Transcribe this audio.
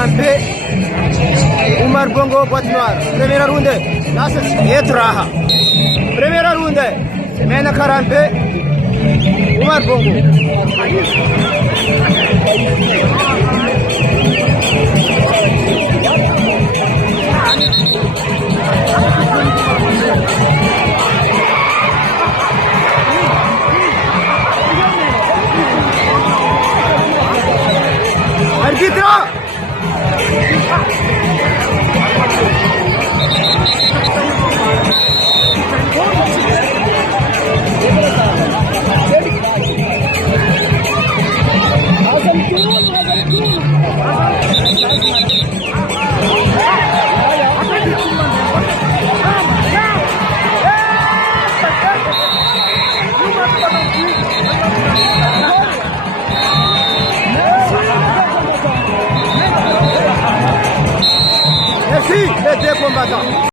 Karambe, Umar Bongo, boîte noire. Première runde, là c'est Etraha. Première runde, Mena Karambe, Umar Bongo. Arbitra! Merci les deux combattants.